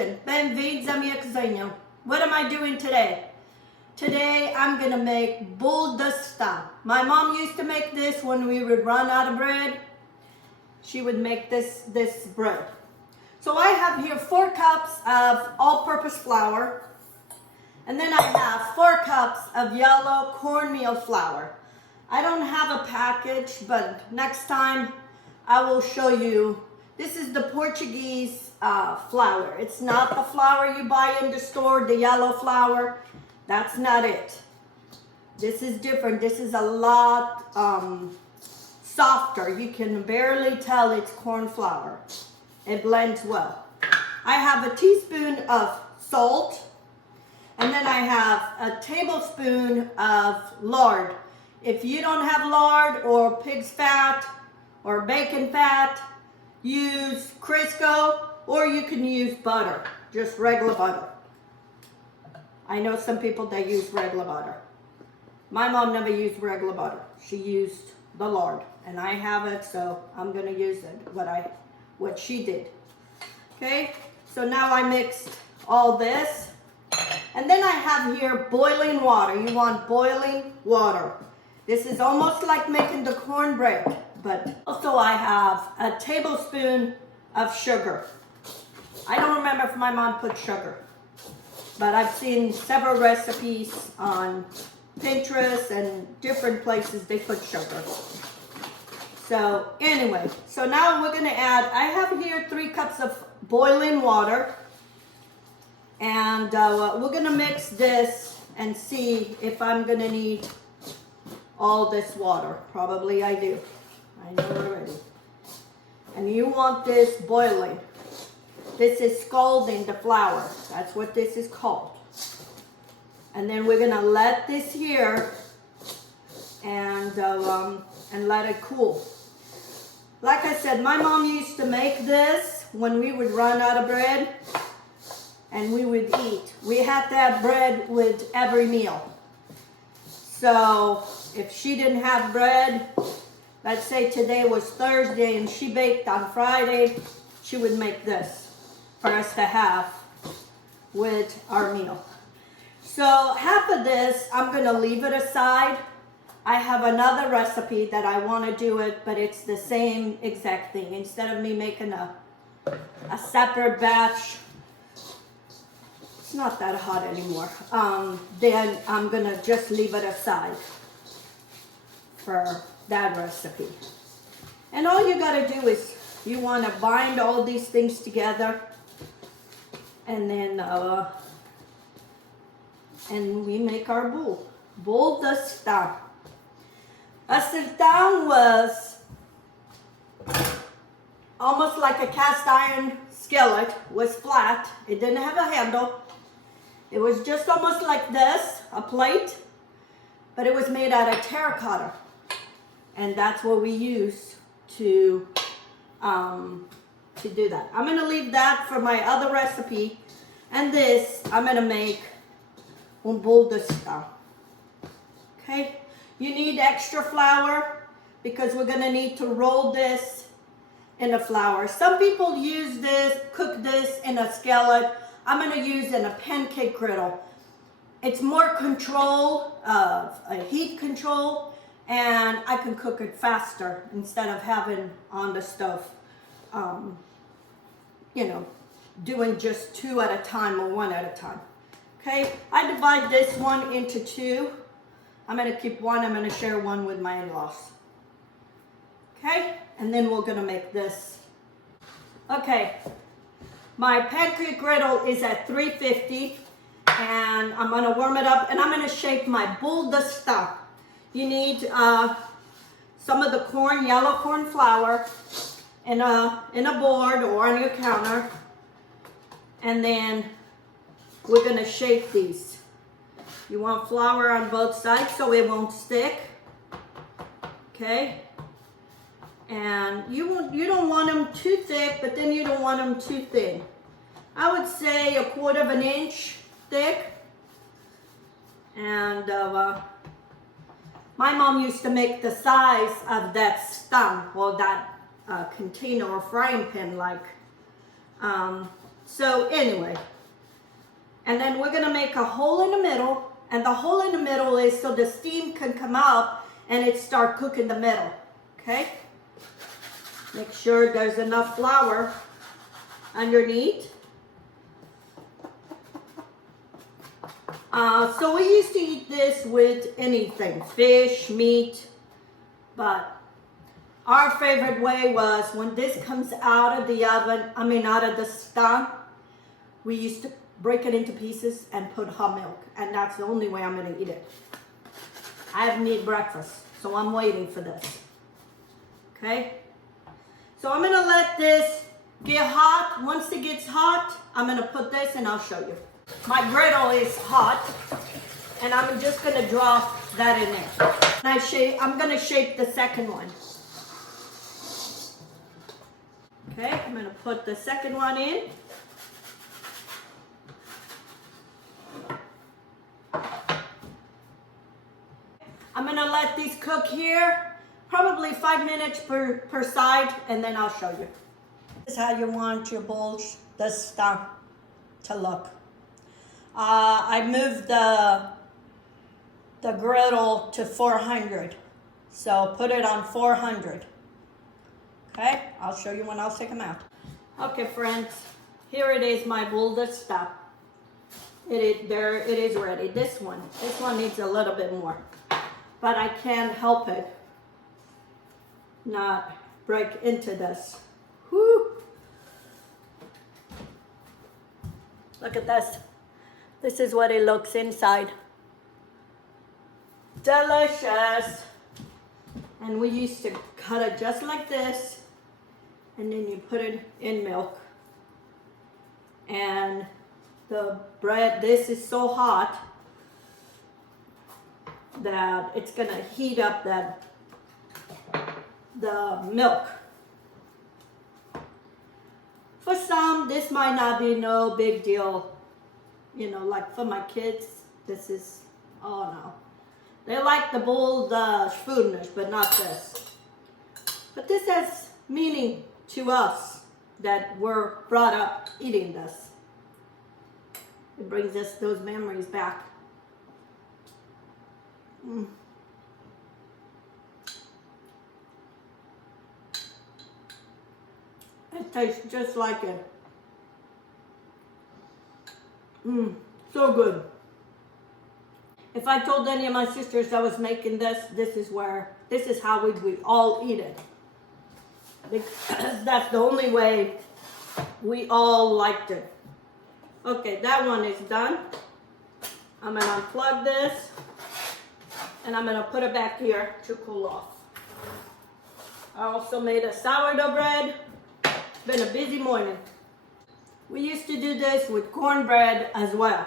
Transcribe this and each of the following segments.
kitchen. Bem-vindos à minha cozinha. What am I doing today? Today I'm gonna make bolo de sertã. My mom used to make this when we would run out of bread. She would make this bread. So I have here 4 cups of all-purpose flour. And then I have 4 cups of yellow cornmeal flour. I don't have a package, but next time I will show you. This is the Portuguese flour. It's not the flour you buy in the store, the yellow flour. That's not it. This is different. This is a lot softer. You can barely tell it's corn flour. It blends well. I have a teaspoon of salt, and then I have a tablespoon of lard. If you don't have lard or pig's fat or bacon fat, use Crisco, or you can use butter, just regular butter. I know some people that use regular butter. My mom never used regular butter. She used the lard, and I have it, so I'm gonna use it, what she did. Okay, so now I mixed all this, and then I have here boiling water. You want boiling water. This is almost like making the cornbread, but also I have a tablespoon of sugar. I don't remember if my mom put sugar, but I've seen several recipes on Pinterest and different places they put sugar. So anyway, so now we're gonna add, I have here 3 cups of boiling water, and we're gonna mix this and see if I'm gonna need all this water. Probably I do. I know already. And you want this boiling. This is scalding the flour. That's what this is called. And then we're gonna let this here and let it cool. Like I said, my mom used to make this when we would run out of bread and we would eat. We had to have bread with every meal. So if she didn't have bread, let's say today was Thursday and she baked on Friday, she would make this for us to have with our meal. So half of this, I'm gonna leave it aside. I have another recipe that I wanna do it, but it's the same exact thing. Instead of me making a separate batch, it's not that hot anymore, then I'm gonna just leave it aside for that recipe. And all you gotta do is you wanna bind all these things together, and then and we make our bolo de sertã. A sertã was almost like a cast iron skillet. Was flat. It didn't have a handle. It was just almost like this, a plate, but it was made out of terracotta. And that's what we use to do that. I'm gonna leave that for my other recipe, and this I'm gonna make bolo de sertã. Okay, you need extra flour because we're gonna need to roll this in the flour. Some people use this, cook this in a skillet. I'm gonna use in a pancake griddle. It's more control of heat control, and I can cook it faster instead of having on the stove, you know, doing just 2 at a time or 1 at a time. Okay, I divide this one into 2. I'm gonna keep one, I'm gonna share one with my in-laws. Okay, and then we're gonna make this. Okay, my pancake griddle is at 350, and I'm gonna warm it up, and I'm gonna shape my bolo de sertã. You need some of the corn, yellow corn flour, in a board or on your counter, and then we're gonna shape these. You want flour on both sides so it won't stick. Okay, and you don't want them too thick, but then you don't want them too thin. I would say 1/4 of an inch thick. And my mom used to make the size of that sertã, or that container or frying pan, like So anyway, and then we're gonna make a hole in the middle, and the hole in the middle is so the steam can come out and it start cooking the middle, okay? Make sure there's enough flour underneath. So we used to eat this with anything, fish, meat, but our favorite way was when this comes out of the oven, out of the stun, we used to break it into pieces and put hot milk, and that's the only way I'm gonna eat it. I haven't eaten breakfast, so I'm waiting for this, okay? So I'm gonna let this get hot. Once it gets hot, I'm gonna put this and I'll show you. My griddle is hot, and I'm just gonna drop that in there. And I'm gonna shape the second one. Okay, I'm gonna put the second one in. I'm gonna let these cook here, probably 5 minutes per side, and then I'll show you. This is how you want your bols, the stuff to look. I moved the griddle to 400, so put it on 400. Okay, I'll show you when I'll take them out. Okay, friends, here it is, my bowl of stuff. It is ready. This one needs a little bit more, but I can't help it not break into this. Whoo! Look at this. This is what it looks inside. Delicious. And we used to cut it just like this, and then you put it in milk. And the bread, this is so hot that it's gonna heat up the milk. For some, this might not be no big deal. You know, like for my kids, this is, oh no. They like the bold spoonish, but not this. But this has meaning to us that we're brought up eating this. It brings us those memories back. It tastes just like it. So good. If I told any of my sisters I was making this, this is how we all eat it. Because that's the only way we all liked it. Okay, that one is done. I'm gonna unplug this, and I'm gonna put it back here to cool off. I also made a sourdough bread. It's been a busy morning. We used to do this with cornbread as well.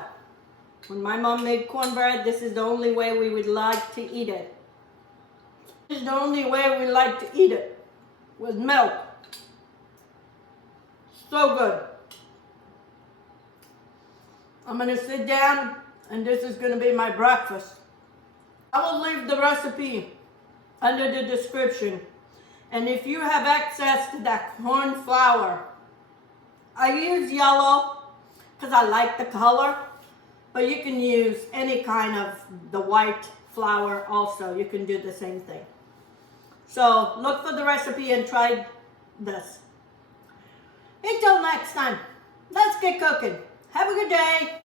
When my mom made cornbread, this is the only way we would like to eat it. This is the only way we like to eat it, with milk. So good. I'm gonna sit down, and this is gonna be my breakfast. I will leave the recipe under the description. And if you have access to that corn flour, I use yellow because I like the color, but you can use any kind of the white flour also. You can do the same thing. So look for the recipe and try this. Until next time, let's get cooking. Have a good day.